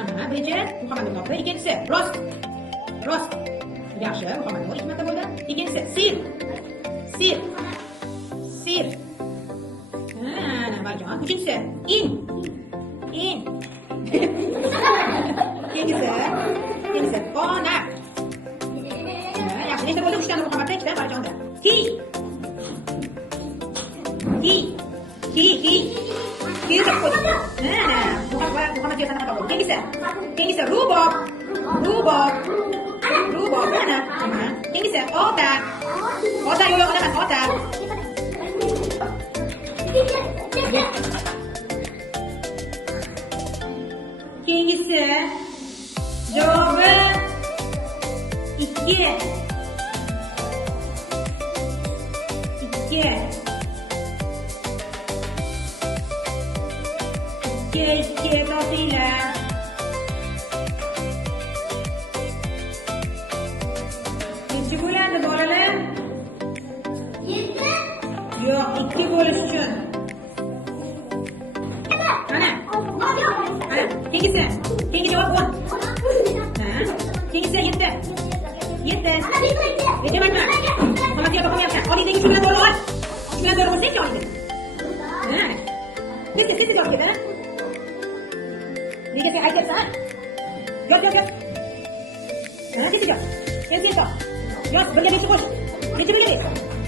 Aha, birinchi Muhammad topdi. Ikkinchisi rost. Rost. Yaxshi, Muhammad ikki marta bo'ldi. Ikkinchisi sir. Sir. Sir. Mana Marjon. Uchinchisi in. In. Keyingisi ona. Yaxshi, nechta bo'ldi? 3 tani Muhammadda, 2 tani Marjonda. Ki. Ki deb qo'ydik. Muhammad yerdan qanaqa bo'ldi? Keyingisi rubob. Mana. Keyingisi ota. Ota yo'q emas, ota. Keyingisi javobi 2. 2 topinglar. Necha bo'ladi bolalar? 7. Yo'q, 2 bo'lish uchun. Mana. Keyingi javob 10. Keyingisi 7. 7. Necha marta? Muhammad yo'q bo'lmayapti. Olingdagi shu bilan to'g'ri ol. Shu bilan to'g'ri bo'lsa-chi olingda. Tez javob ber. Nega sen aytyapsan? Yoz. Tez javob. Sen top. Yoz, birga 5 qo'sh. Necha birga 5?